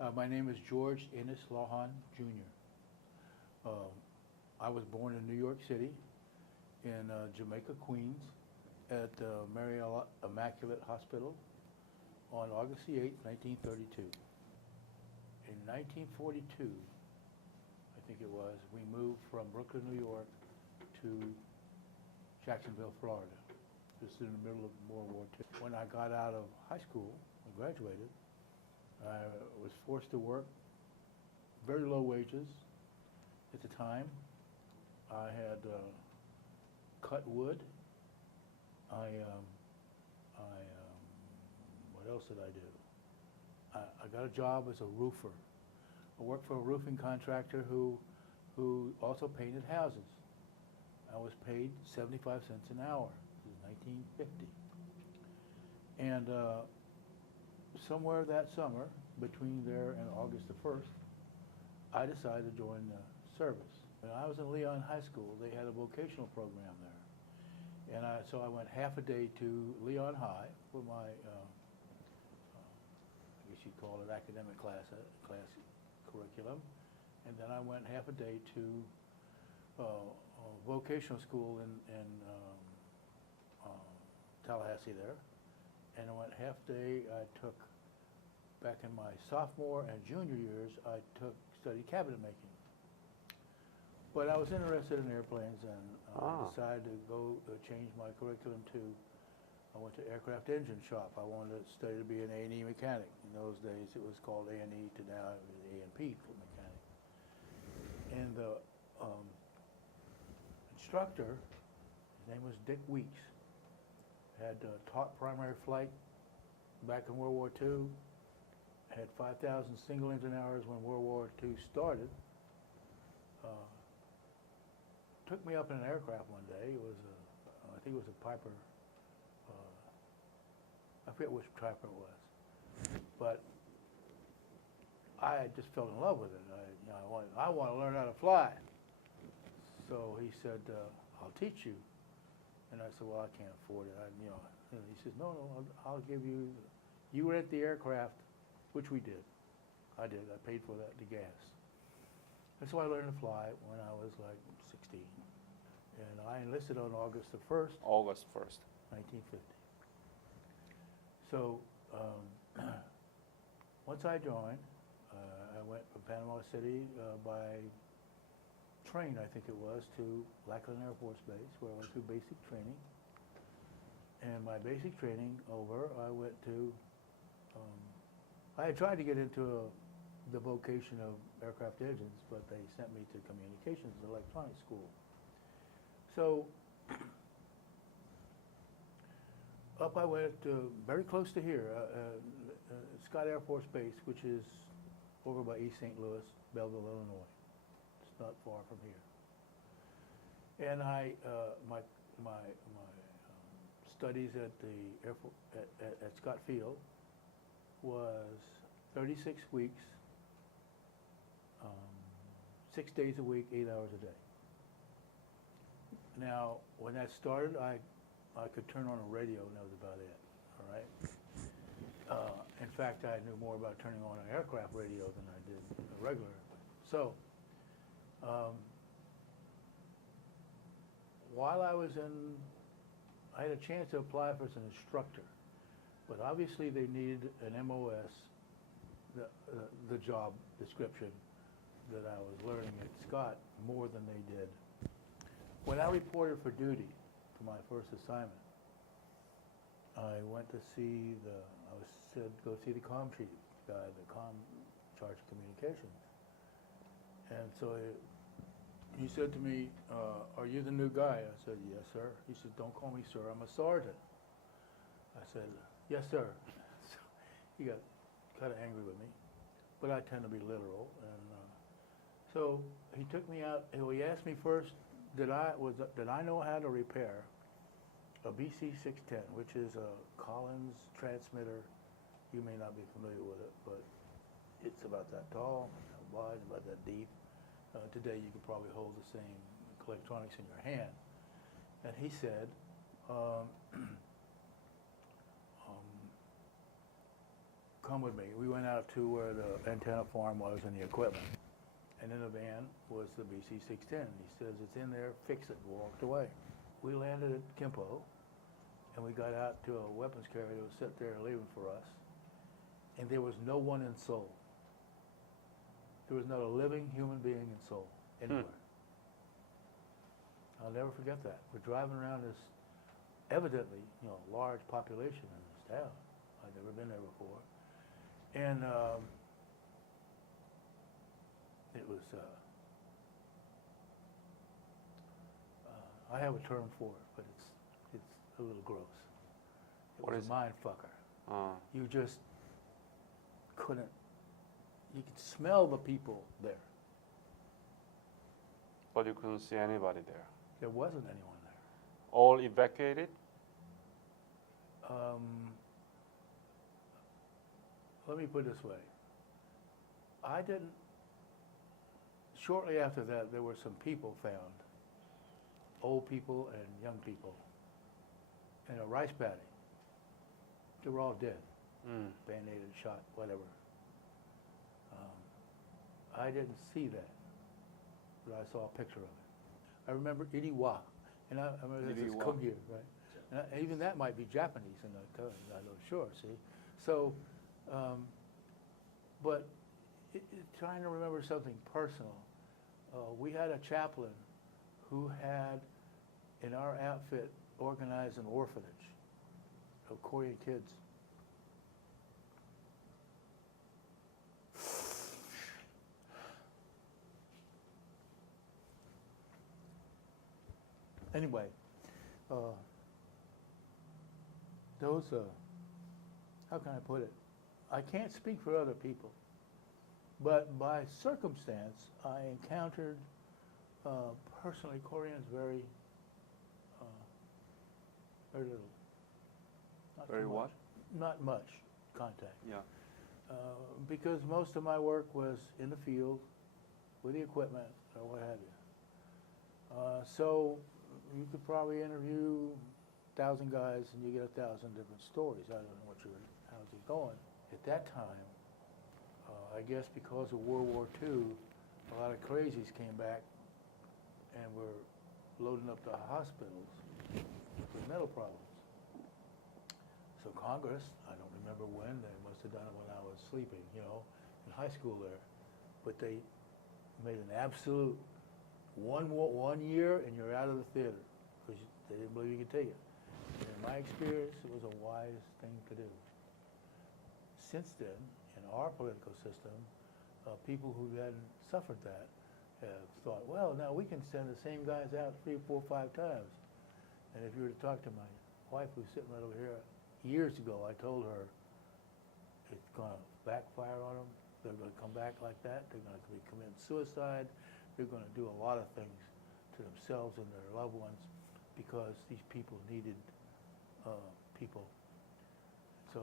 My name is George Enice Lawhon, Jr. I was born in New York City, in Jamaica, Queens, at Mary Immaculate Hospital on August the 8th, 1932. In 1942, I think it was, we moved from Brooklyn, New York to Jacksonville, Florida. This is in the middle of World War II. When I got out of high school and graduated, I was forced to work very low wages at the time. I had cut wood. What else did I do? I got a job as a roofer. I worked for a roofing contractor who also painted houses. I was paid 75 cents an hour. It was 1950. And somewhere that summer, between there and August the 1st, I decided to join the service. When I was in Lawhon High School, they had a vocational program there. And so I went half a day to Lawhon High for my, I guess you'd call it academic class curriculum. And then I went half a day to vocational school in Tallahassee there. And I went half day, I took, back in my sophomore and junior years, I studied cabinet making. But I was interested in airplanes, and I decided to go change my curriculum to, I went to aircraft engine shop. I wanted to study to be an A&E mechanic. In those days it was called A&E, to now it was A&P for mechanic. And the instructor, his name was Dick Weeks, had taught primary flight back in World War II, had 5,000 single engine hours when World War II started. Took me up in an aircraft one day. It was I think it was a Piper, I forget which type it was, but I just fell in love with it. I want to learn how to fly. So he said, I'll teach you. And I said, well, I can't afford it. And he says, no, I'll give you, you rent the aircraft, which we did. I did. I paid for that, the gas. And so I learned to fly when I was like 16. And I enlisted on August the 1st. August 1st. 1950. So once I joined, I went from Panama City by train, I think it was, to Lackland Air Force Base, where I went through basic training. And my basic training over, I went to, I had tried to get into the vocation of aircraft engines, but they sent me to communications and electronics school. So up I went very close to here, Scott Air Force Base, which is over by East St. Louis, Belleville, Illinois. It's not far from here. And my studies at the at Scott Field was 36 weeks, 6 days a week, 8 hours a day. Now, when that started, I could turn on a radio, and that was about it. All right. In fact, I knew more about turning on an aircraft radio than I did a regular. So, while I was in, I had a chance to apply for as an instructor, but obviously they needed an MOS, the job description that I was learning at Scott, more than they did. When I reported for duty for my first assignment, I went to see I was said go see the comm chief guy, the comm charge of communications. And so he said to me, are you the new guy? I said, yes, sir. He said, don't call me sir, I'm a sergeant. I said, yes, sir. So he got kind of angry with me, but I tend to be literal. And so he took me out, and he asked me first, did I know how to repair a BC 610, which is a Collins transmitter. You may not be familiar with it, but it's about that tall, about that wide, about that deep. Today you could probably hold the same electronics in your hand. And he said, come with me. We went out to where the antenna farm was and the equipment. And in the van was the BC-610. He says, it's in there, fix it, and walked away. We landed at Kimpo, and we got out to a weapons carrier that was sitting there leaving for us, and there was no one in Seoul. There was not a living human being in Seoul, anywhere. I'll never forget that. We're driving around this, evidently, large population in this town. I'd never been there before. And it was, I have a term for it, but it's a little gross. It was a mind fucker. You just couldn't, you could smell the people there. But you couldn't see anybody there. There wasn't anyone there. All evacuated? Let me put it this way. I didn't, shortly after that, there were some people found, old people and young people, in a rice paddy. They were all dead, band-aided, shot, whatever. I didn't see that, but I saw a picture of it. I remember Iriwa, and I remember this is Kogyu, right? And even that might be Japanese, and I'm not sure, see? So, but trying to remember something personal, we had a chaplain who had, in our outfit, organized an orphanage of Korean kids. Anyway, those, how can I put it? I can't speak for other people, but by circumstance, I encountered personally Koreans very little. Not Very what? Not much contact. Yeah. Because most of my work was in the field with the equipment or what have you. So you could probably interview 1,000 guys and you get 1,000 different stories. I don't know how's it going. At that time, I guess because of World War II, a lot of crazies came back and were loading up the hospitals with mental problems. So Congress, I don't remember when, they must have done it when I was sleeping, in high school there, but they made an absolute one year and you're out of the theater because they didn't believe you could take it. And in my experience, it was a wise thing to do. Since then, in our political system, people who hadn't suffered that have thought, well, now we can send the same guys out 3, 4, 5 times. And if you were to talk to my wife who's sitting right over here, years ago I told her it's going to backfire on them. They're going to come back like that. They're going to be committing suicide. They're going to do a lot of things to themselves and their loved ones because these people needed people. So,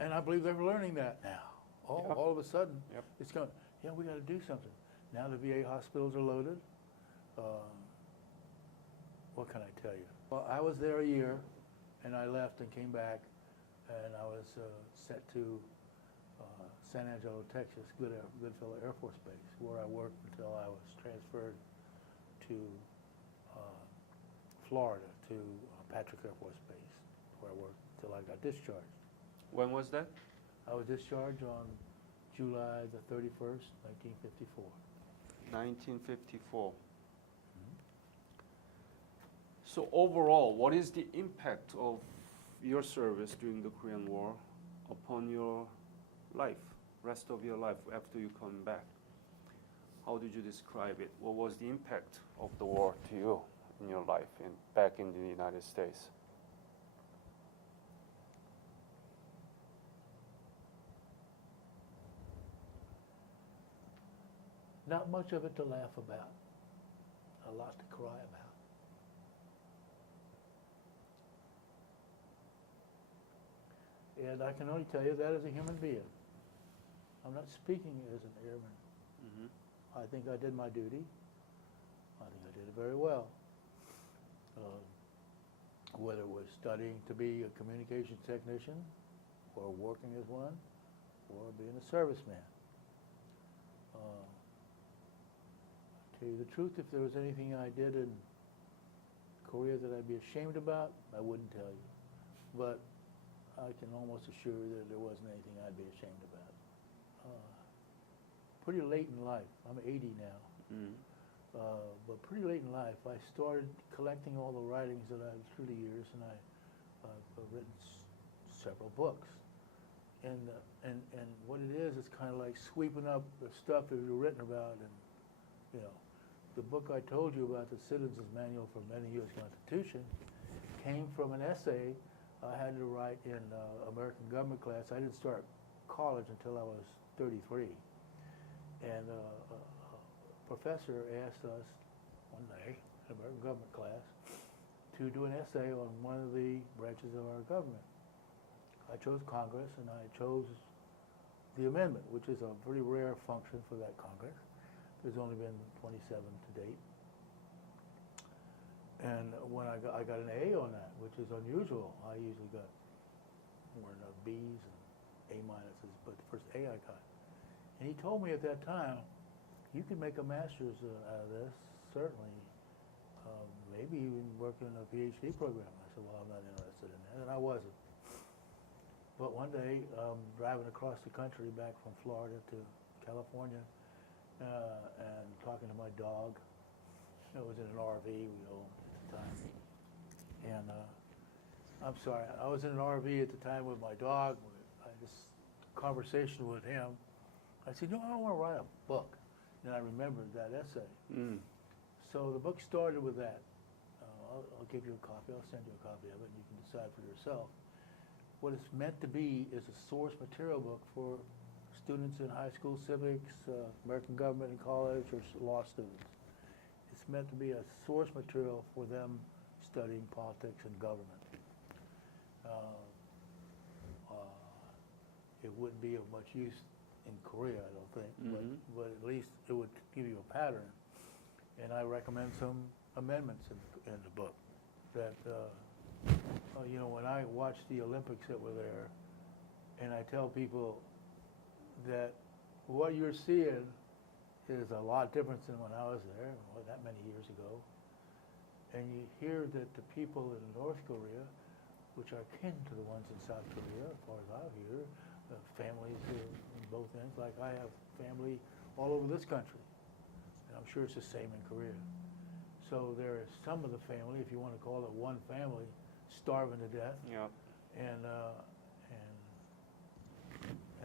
and I believe they're learning that now. All of a sudden, it's going, we got to do something. Now the VA hospitals are loaded. What can I tell you? Well, I was there a year, and I left and came back, and I was sent to San Angelo, Texas, Goodfellow Air Force Base, where I worked until I was transferred to Florida, to Patrick Air Force Base, where I worked until I got discharged. When was that? I was discharged on July the 31st, 1954. 1954. So overall, what is the impact of your service during the Korean War upon your life, rest of your life after you come back? How did you describe it? What was the impact of the war to you in your life back in the United States? Not much of it to laugh about, a lot to cry about. And I can only tell you that as a human being. I'm not speaking as an airman. I think I did my duty. I think I did it very well. Whether it was studying to be a communications technician or working as one, for being a serviceman. Tell you the truth, if there was anything I did in Korea that I'd be ashamed about, I wouldn't tell you. But I can almost assure you that there wasn't anything I'd be ashamed about. Pretty late in life, I'm 80 now, but pretty late in life, I started collecting all the writings that I've through the years, and I've written several books. And what it is, it's kind of like sweeping up the stuff that you've written about, and you know, the book I told you about, the Citizen's Manual for Amending the U.S. Constitution, came from an essay I had to write in American government class. I didn't start college until I was 33. And a professor asked us one day in American government class to do an essay on one of the branches of our government. I chose Congress, and I chose the amendment, which is a pretty rare function for that Congress. There's only been 27 to date. And when I got an A on that, which is unusual. I usually got more than B's and A minuses, but the first A I got. And he told me at that time, you can make a master's out of this, certainly, maybe even work in a PhD program. I said, well, I'm not interested in that, and I wasn't. But one day, driving across the country back from Florida to California, and talking to my dog. It was in an RV we owned at the time. And I'm sorry, I was in an RV at the time with my dog. I had this conversation with him. I said, you know, I want to write a book. And I remembered that essay. So the book started with that. I'll give you a copy. I'll send you a copy of it, and you can decide for yourself. What it's meant to be is a source material book for students in high school civics, American government in college, or law students. It's meant to be a source material for them studying politics and government. It wouldn't be of much use in Korea, I don't think, but at least it would give you a pattern. And I recommend some amendments in the book that, you know, when I watch the Olympics that were there, and I tell people that what you're seeing is a lot different than when I was there, that many years ago. And you hear that the people in North Korea, which are kin to the ones in South Korea, as far as I hear, families in both ends, like I have family all over this country. And I'm sure it's the same in Korea. So there is some of the family, if you want to call it one family, starving to death. Yeah. And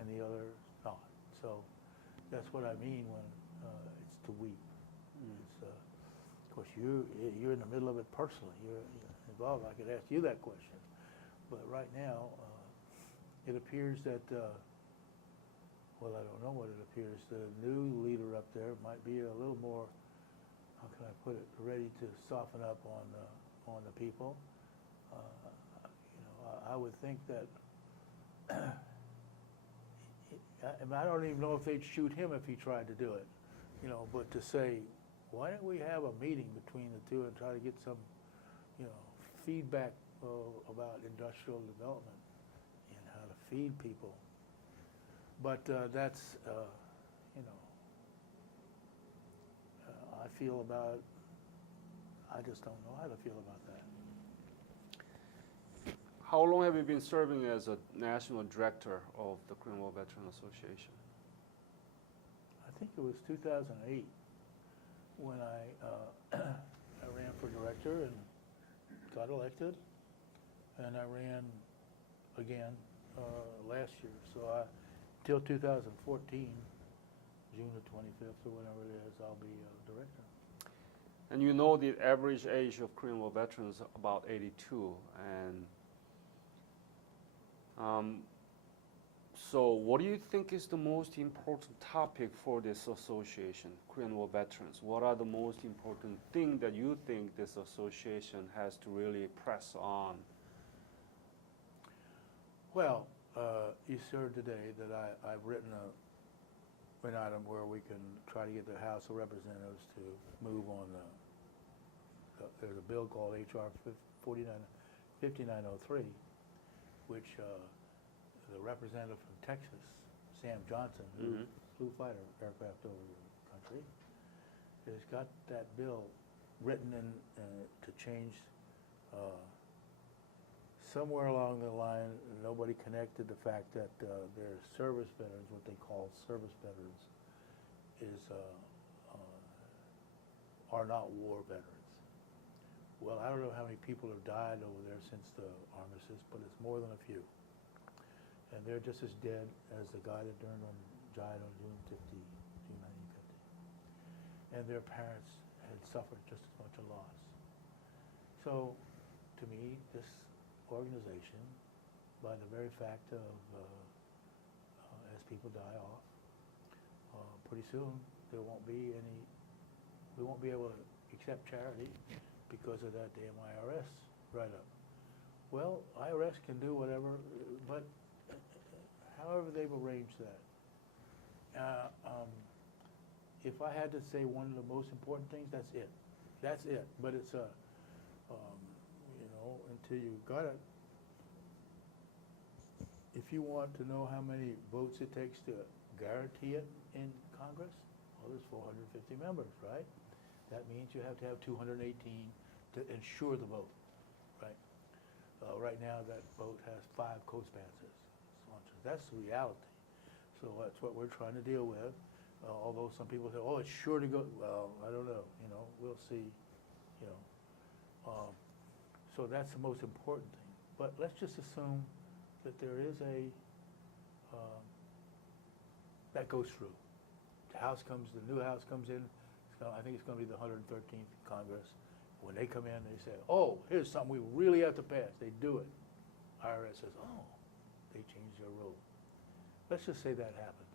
the other not. So that's what I mean when it's to weep. It's, of course, you're in the middle of it personally. You're involved. I could ask you that question. But right now, it appears that, well, I don't know what it appears. The new leader up there might be a little more, how can I put it, ready to soften up on the people. You know, I would think that, I don't even know if they'd shoot him if he tried to do it, you know, but to say, why don't we have a meeting between the two and try to get some, you know, feedback about industrial development and how to feed people. But that's, you know, I feel about, I just don't know how to feel about that. How long have you been serving as a national director of the Korean War Veteran Association? I think it was 2008 when I ran for director and got elected, and I ran again last year. So till 2014, June the 25th or whatever it is, I'll be director. And you know the average age of Korean War veterans is about 82, and so what do you think is the most important topic for this association, Korean War veterans? What are the most important things that you think this association has to really press on? Well, you heard today that I've written an item where we can try to get the House of Representatives to move on there's a bill called H.R. 5903, which the representative from Texas Sam Johnson, who Mhm. flew fighter aircraft over the country, has got that bill written in to change. Somewhere along the line, nobody connected the fact that their service veterans, what they call service veterans, are not war veterans. Well, I don't know how many people have died over there since the armistice, but it's more than a few. And they're just as dead as the guy that died on June 1950. And their parents had suffered just as much a loss. So, to me, this organization, by the very fact of as people die off, pretty soon there won't be any. We won't be able to accept charity because of that damn IRS write-up. Well, IRS can do whatever, but however they've arranged that. If I had to say one of the most important things, that's it. That's it. But it's until you got it. If you want to know how many votes it takes to guarantee it in Congress, well, there's 450 members, right? That means you have to have 218 to ensure the vote, right? Right now, that vote has 5 co-sponsors. That's the reality. So that's what we're trying to deal with. Although some people say, "Oh, it's sure to go." Well, I don't know. We'll see. So that's the most important thing. But let's just assume that there is that goes through. The new House comes in. I think it's going to be the 113th Congress. When they come in, they say, "Oh, here's something we really have to pass." They do it. IRS says, "Oh, they changed their rule." Let's just say that happens.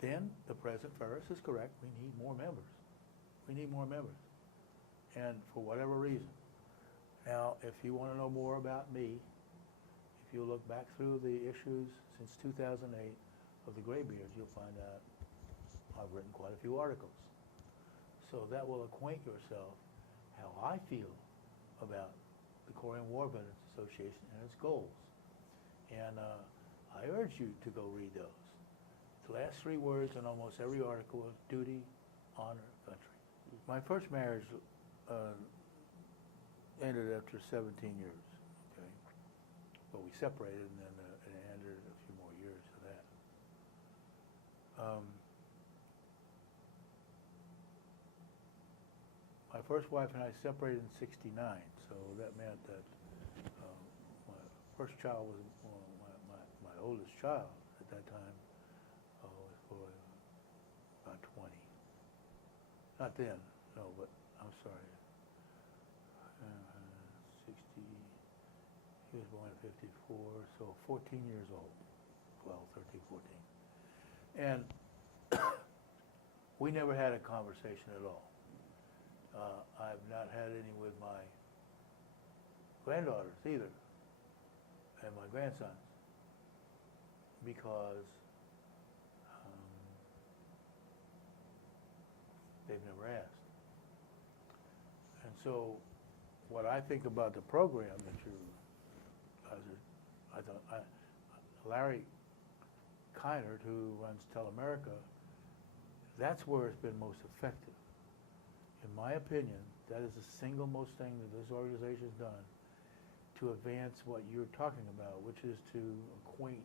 Then the President Ferris is correct. We need more members. We need more members. And for whatever reason. Now, if you want to know more about me, if you look back through the issues since 2008 of the Graybeards, you'll find out I've written quite a few articles. So that will acquaint yourself how I feel about the Korean War Veterans Association and its goals. And I urge you to go read those. The last 3 words in almost every article is duty, honor, country. My first marriage ended after 17 years, okay? But we separated and then it ended a few more years for that. My first wife and I separated in '69, so that meant that my first child was my oldest child at that time was about 20. Not then, no, but I'm sorry. 60. He was born in '54, so 14 years old. 12, 13, 14. And we never had a conversation at all. I've not had any with my granddaughters either, and my grandsons, because they've never asked. And so, what I think about the program that Larry Keinert, who runs Telamerica, that's where it's been most effective. In my opinion, that is the single most thing that this organization has done to advance what you're talking about, which is to acquaint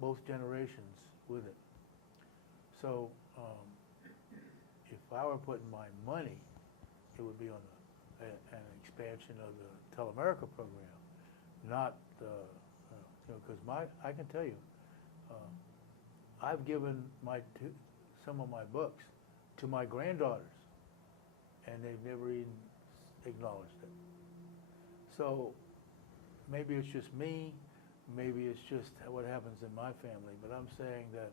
both generations with it. So, if I were putting my money, it would be on an expansion of the Telamerica program, not because I can tell you, I've given some of my books to my granddaughters, and they've never even acknowledged it. So maybe it's just me, maybe it's just what happens in my family, but I'm saying that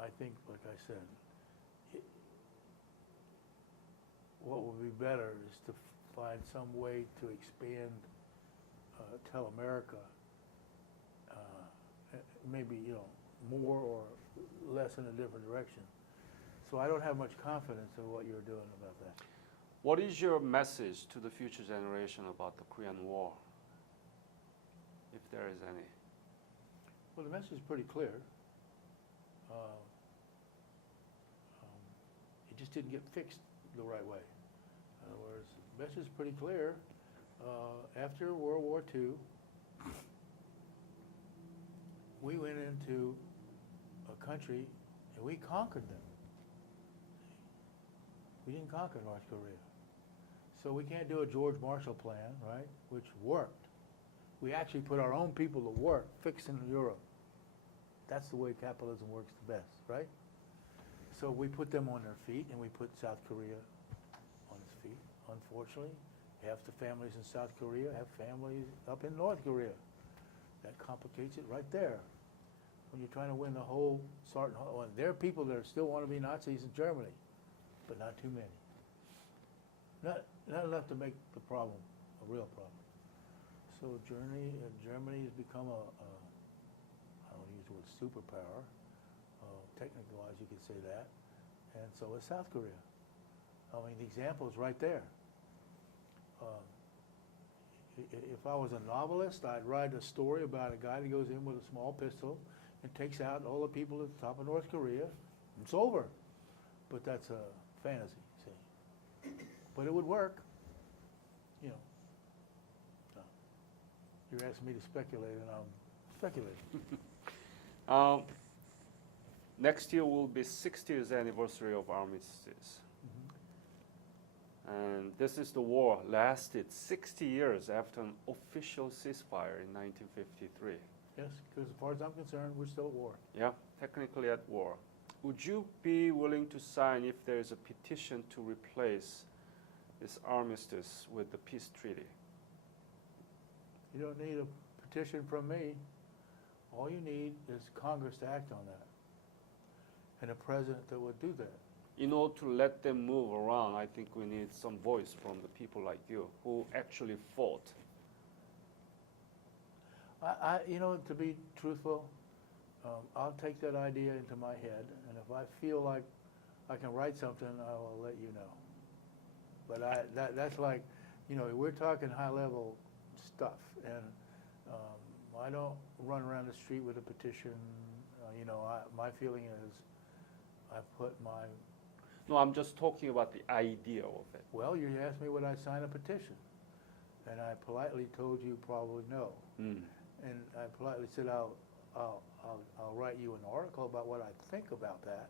I think, like I said, what would be better is to find some way to expand Telamerica, maybe more or less in a different direction. So I don't have much confidence in what you're doing about that. What is your message to the future generation about the Korean War? if there is any? Well, the message is pretty clear. It just didn't get fixed the right way. In other words, the message is pretty clear. After World War II, we went into a country and we conquered them. We didn't conquer North Korea. So we can't do a George Marshall Plan, right, which worked. We actually put our own people to work fixing Europe. That's the way capitalism works the best, right? So we put them on their feet, and we put South Korea on its feet. Unfortunately, half the families in South Korea have families up in North Korea. That complicates it right there. When you're trying to win the whole, there are people that still want to be Nazis in Germany, but not too many. Not enough to make the problem a real problem. So Germany has become I don't use the word superpower. Technically wise, you could say that. And so is South Korea. I mean, the example is right there. If I was a novelist, I'd write a story about a guy that goes in with a small pistol and takes out all the people at the top of North Korea. It's over. But that's a fantasy, see. But it would work, you know. So you're asking me to speculate, and I'm speculating. Next year will be 60th anniversary of armistice. And this is the war lasted 60 years after an official ceasefire in 1953. Yes, because as far as I'm concerned, we're still at war. Yeah, technically at war. Would you be willing to sign if there is a petition to replace this armistice with the peace treaty? You don't need a petition from me. All you need is Congress to act on that, and a president that would do that. In order to let them move around, I think we need some voice from the people like you who actually fought. You know, to be truthful, I'll take that idea into my head, and if I feel like I can write something, I will let you know. But that's like, you know, we're talking high-level stuff, and I don't run around the street with a petition. You know, my feeling is I put my... No, I'm just talking about the idea of it. Well, you asked me would I sign a petition, and I politely told you probably no. And I politely said I'll write you an article about what I think about that.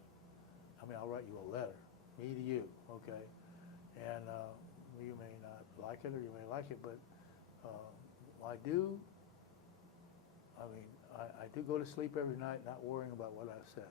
I mean, I'll write you a letter, me to you, okay? And you may not like it or you may like it, but I do go to sleep every night not worrying about what I've said.